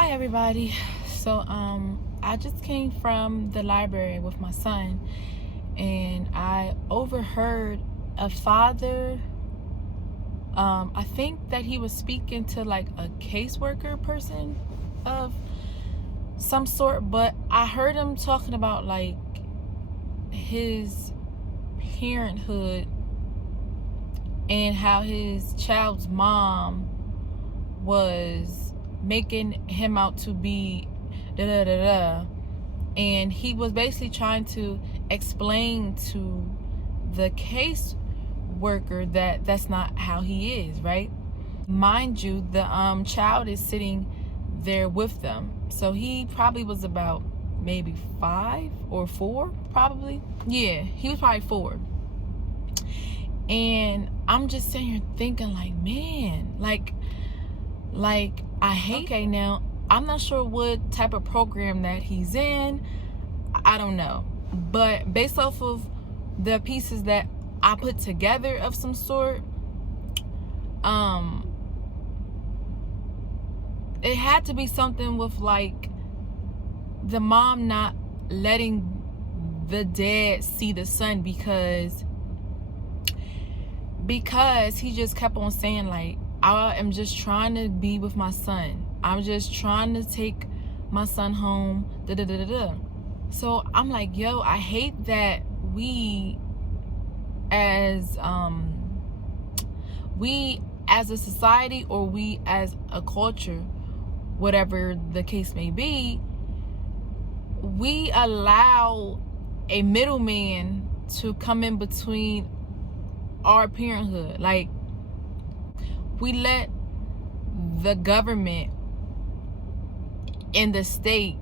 Hi everybody. So I just came from the library with my son and I overheard a father, I think that he was speaking to like a caseworker person of some sort, but I heard him talking about like his parenthood and how his child's mom was making him out to be da da da da, and he was basically trying to explain to the case worker that that's not how he is, right? Mind you, the child is sitting there with them, so he probably was about maybe 5 or 4, probably. Yeah, he was probably 4. And I'm just sitting here thinking like, man, like I hate. Okay, now I'm not sure what type of program that he's in. I don't know, but based off of the pieces that I put together of some sort, it had to be something with like the mom not letting the dad see the son because he just kept on saying like, I am just trying to be with my son. I'm just trying to take my son home. Da da da da da. So I'm like, yo, I hate that we as a society, or we as a culture, whatever the case may be, we allow a middleman to come in between our parenthood. Like, we let the government and the state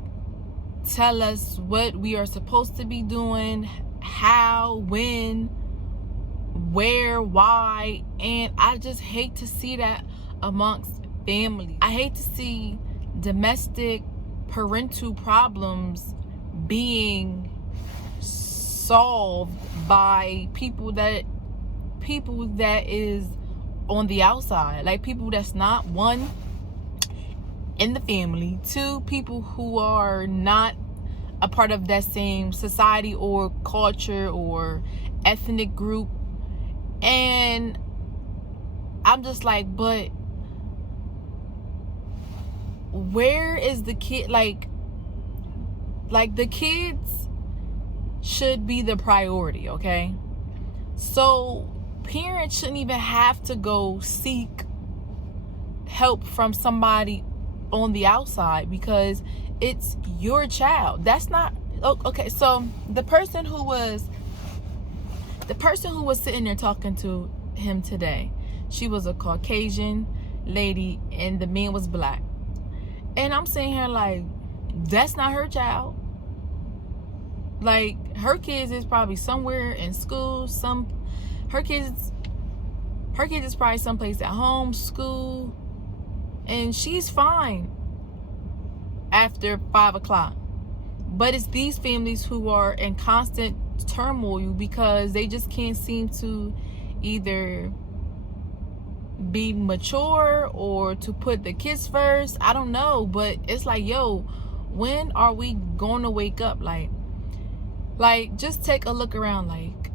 tell us what we are supposed to be doing, how, when, where, why, and I just hate to see that amongst family. I hate to see domestic parental problems being solved by people that is on the outside, like people that's not, one, in the family, two, people who are not a part of that same society or culture or ethnic group. And I'm just like, but where is the kid? Like the kids should be the priority, okay? So parents shouldn't even have to go seek help from somebody on the outside because it's your child. That's not okay. So the person who was sitting there talking to him today, she was a Caucasian lady and the man was black. And I'm sitting here like, that's not her child. Like, her kids is probably somewhere in school. Her kids is probably someplace at home, school, and she's fine after 5 o'clock. But it's these families who are in constant turmoil because they just can't seem to either be mature or to put the kids first. I don't know, but it's like, yo, when are we going to wake up? Like just take a look around. Like,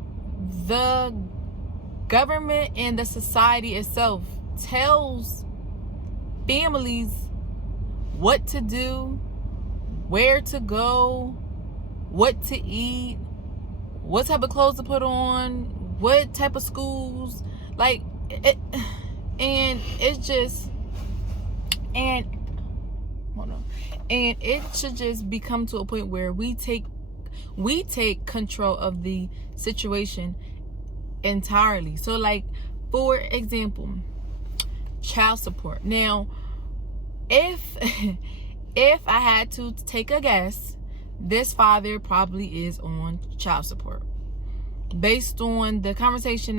the government and the society itself tells families what to do, where to go, what to eat, what type of clothes to put on, what type of schools, like it, and it's just, and hold on, and it should just become to a point where we take control of the situation entirely. So like, for example, child support. Now, if I had to take a guess, this father probably is on child support based on the conversation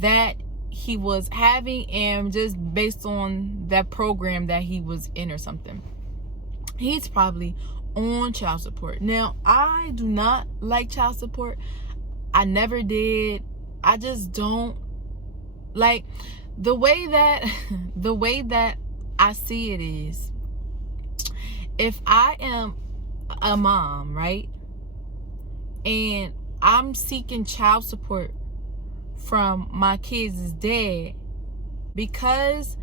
that he was having, and just based on that program that he was in or something. He's probably on child support. Now, I do not like child support. I never did. I just don't like the way that I see it is, if I am a mom, right, and I'm seeking child support from my kids' dad because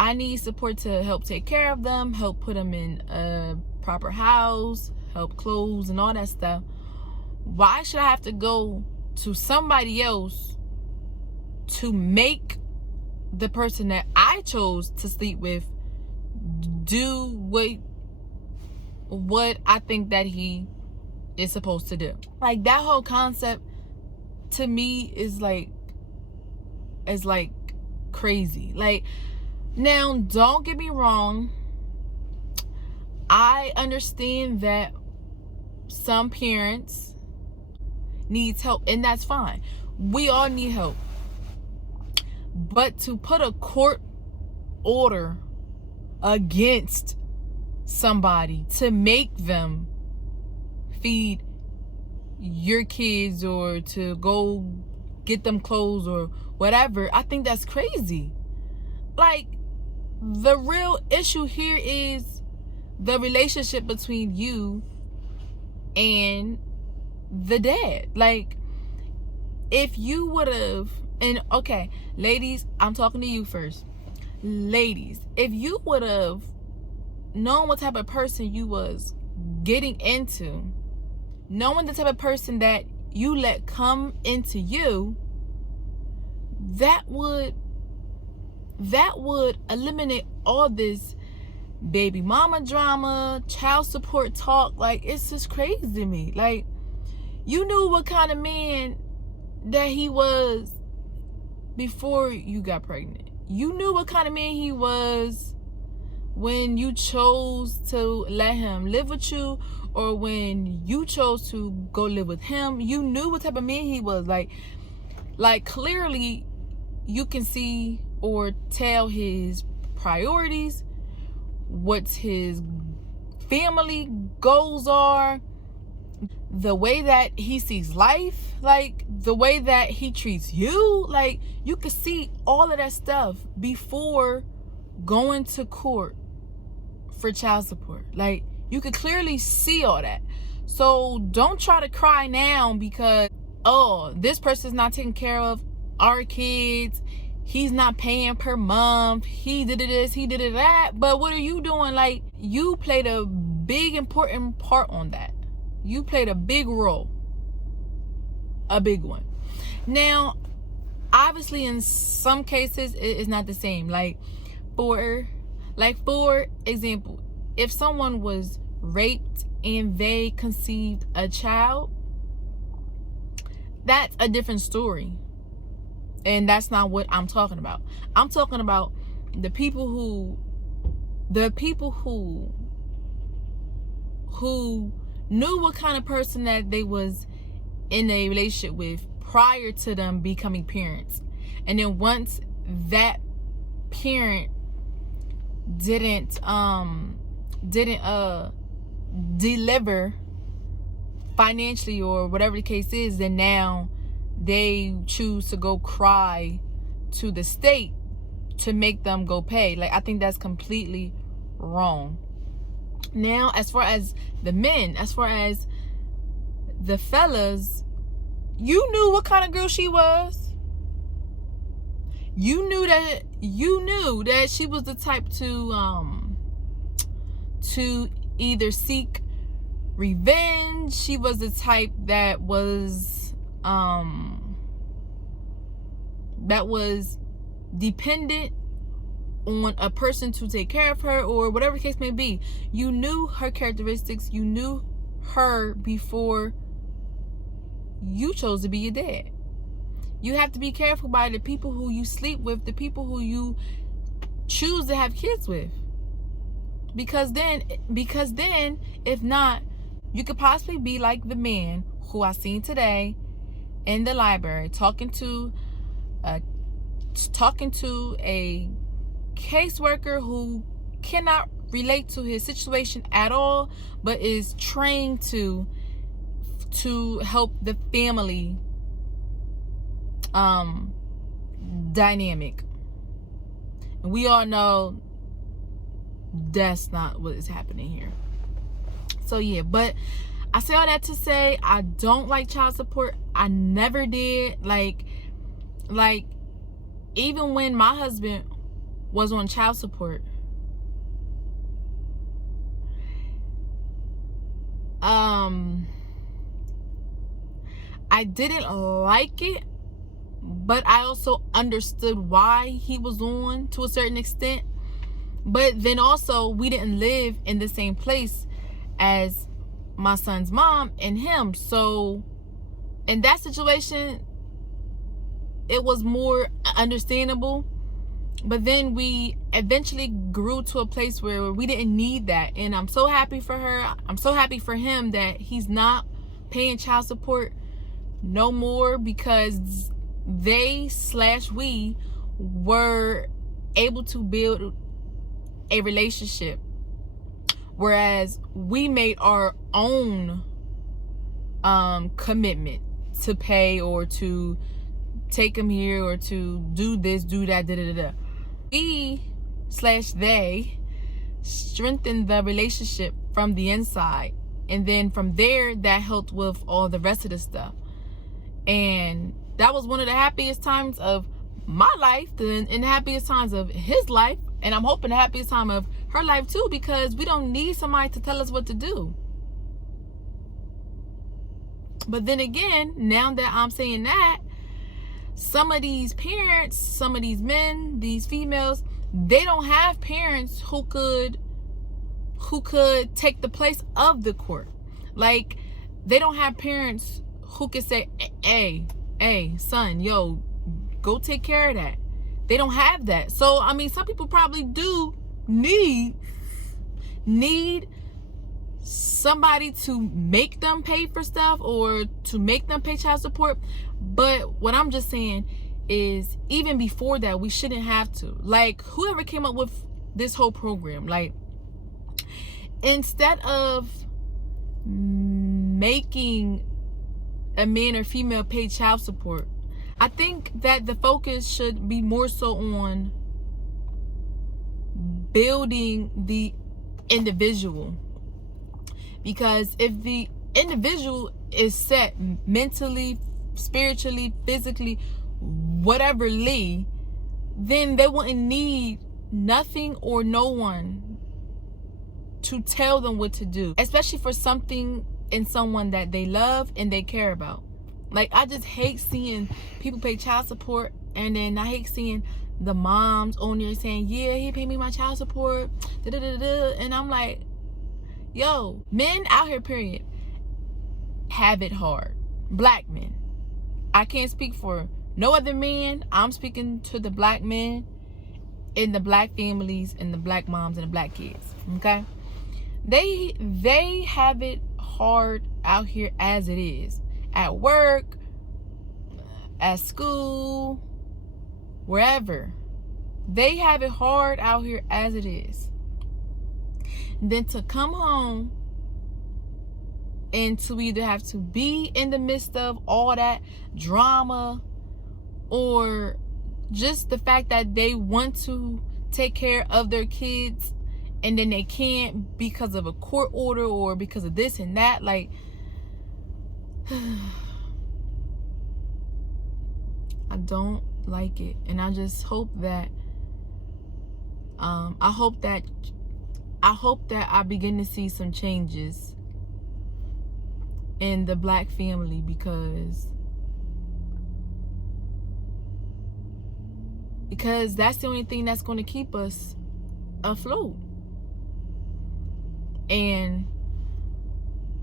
I need support to help take care of them, help put them in a proper house, help clothes and all that stuff, why should I have to go to somebody else to make the person that I chose to sleep with do what I think that he is supposed to do? Like, that whole concept to me is like crazy. Like, now, don't get me wrong, I understand that some parents needs help, and that's fine. We all need help. But to put a court order against somebody to make them feed your kids or to go get them clothes or whatever, I think that's crazy. Like, the real issue here is the relationship between you and the dad. Like, if you would have, and okay, ladies, I'm talking to you first. Ladies, if you would have known what type of person you was getting into, knowing the type of person that you let come into you, that would eliminate all this baby mama drama, child support talk. Like, it's just crazy to me. Like, you knew what kind of man that he was before you got pregnant. You knew what kind of man he was when you chose to let him live with you, or when you chose to go live with him. You knew what type of man he was. Like clearly you can see or tell his priorities, what his family goals are, the way that he sees life, like the way that he treats you. Like, you could see all of that stuff before going to court for child support. Like, you could clearly see all that. So don't try to cry now because, oh, this person's not taking care of our kids, he's not paying per month, he did this, he did that. But what are you doing? Like, you played a big important part on that. You played a big role, a big one. Now, obviously in some cases it's not the same. Like for example, if someone was raped and they conceived a child, that's a different story. And that's not what I'm talking about. I'm talking about the people who knew what kind of person that they was in a relationship with prior to them becoming parents. And then once that parent didn't deliver financially or whatever the case is, then now they choose to go cry to the state to make them go pay. Like, I think that's completely wrong. Now, as far as the men, as far as the fellas, you knew what kind of girl she was. You knew that she was the type to either seek revenge. She was the type that was dependent on a person to take care of her, or whatever the case may be. You knew her characteristics. You knew her before you chose to be your dad. You have to be careful by the people who you sleep with, the people who you choose to have kids with. Because then, if not, you could possibly be like the man who I seen today in the library talking to a caseworker who cannot relate to his situation at all, but is trained to help the family dynamic. And we all know That's not what is happening here. So yeah, but I say all that to say I don't like child support. I never did. Like even when my husband was on child support, I didn't like it, but I also understood why he was on to a certain extent. But then also, we didn't live in the same place as my son's mom and him. So in that situation, it was more understandable. But then we eventually grew to a place where we didn't need that. And I'm so happy for her. I'm so happy for him that he's not paying child support no more, because we were able to build a relationship, whereas we made our own commitment to pay or to take him here or to do this, do that, they strengthened the relationship from the inside, and then from there that helped with all the rest of the stuff. And that was one of the happiest times of my life and the happiest times of his life, and I'm hoping the happiest time of her life too, because we don't need somebody to tell us what to do. But then again, now that I'm saying that, some of these parents, some of these men, these females, they don't have parents who could take the place of the court. Like, they don't have parents who could say, hey, son, yo, go take care of that. They don't have that. So, I mean, some people probably do need somebody to make them pay for stuff or to make them pay child support. But what I'm just saying is, even before that, we shouldn't have to. Like, whoever came up with this whole program, like, instead of making a man or female pay child support, I think that the focus should be more so on building the individual. Because if the individual is set mentally, spiritually, physically, whateverly, then they wouldn't need nothing or no one to tell them what to do, especially for something in someone that they love and they care about. Like, I just hate seeing people pay child support, and then I hate seeing the moms on there saying, yeah, he paid me my child support, and I'm like, yo, men out here, period, have it hard. Black men. I can't speak for no other man. I'm speaking to the black men in the black families and the black moms and the black kids, okay? They have it hard out here as it is. At work, at school, wherever. They have it hard out here as it is. Then to come home and to either have to be in the midst of all that drama, or just the fact that they want to take care of their kids and then they can't because of a court order or because of this and that. Like, I don't like it. And I just hope that I hope that I begin to see some changes in the black family, because that's the only thing that's going to keep us afloat. And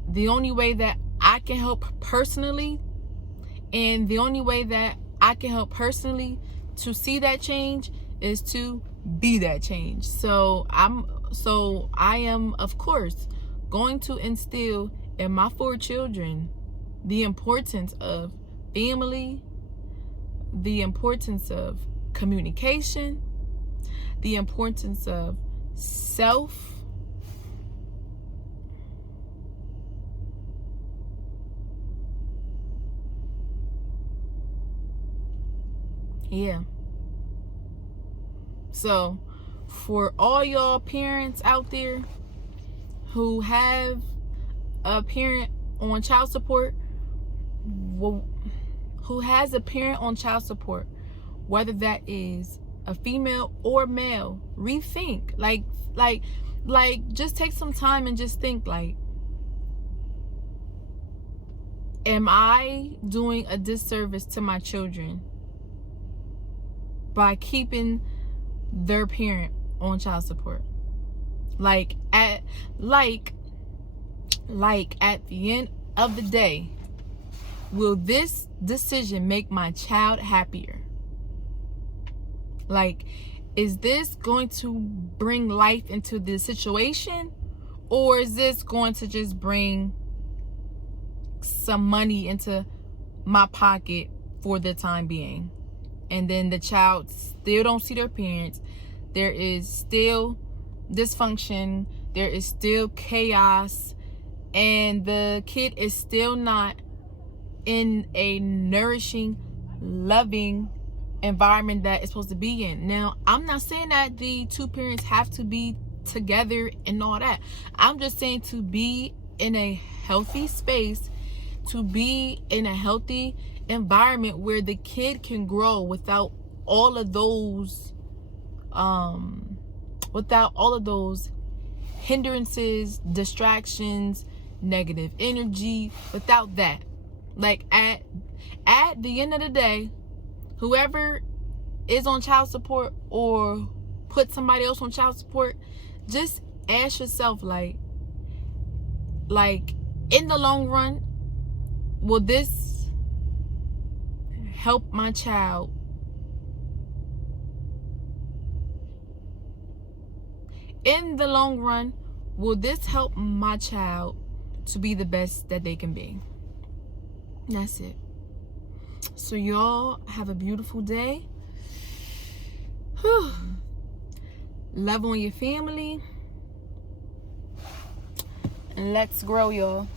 the only way that I can help personally, to see that change is to be that change. So I am, of course, going to instill in my 4 children the importance of family, the importance of communication, the importance of self, yeah. So for all y'all parents out there who have a parent on child support, who has a parent on child support, whether that is a female or male, rethink. Like just take some time and just think, like, am I doing a disservice to my children by keeping their parent on child support? Like at the end of the day, will this decision make my child happier? Like, is this going to bring life into the situation, or is this going to just bring some money into my pocket for the time being? And then the child still don't see their parents. There is still dysfunction. There is still chaos. And the kid is still not in a nourishing, loving environment that it's supposed to be in. Now, I'm not saying that the two parents have to be together and all that. I'm just saying to be in a healthy space, to be in a healthy environment where the kid can grow without all of those hindrances, distractions, negative energy, without that. Like, at the end of the day, whoever is on child support or put somebody else on child support, just ask yourself, like in the long run, will this help my child? In the long run, will this help my child to be the best that they can be? That's it. So y'all have a beautiful day. Whew. Love on your family. And let's grow, y'all.